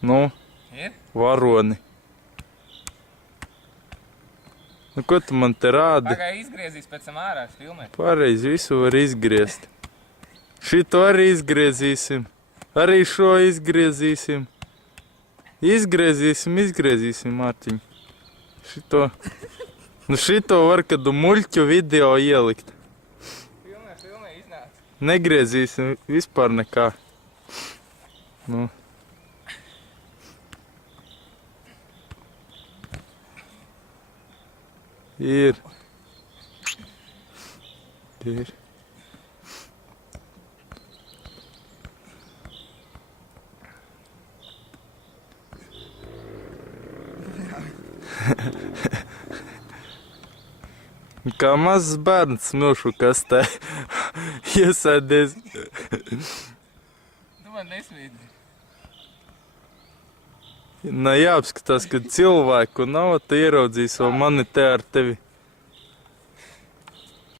Nu, Ir? varoni. Nu, ko tu man te rādi? Pagai izgriezīs pēc tam ārā filmēt. Pareizi, visu var izgriezt. Šito arī izgriezīsim. Arī šo izgriezīsim. Izgriezīsim, Mārtiņ. Šito var kādu muļķu video ielikt. Filmē, iznāc. Negriezīsim vispār nekā. Nu. Ir. Kā mazs bērns smilšu kastē iesēdies. Tu man nesmīdi. Jāapskatās, ka cilvēku nav, tu ieraudzīs vēl mani te ar tevi.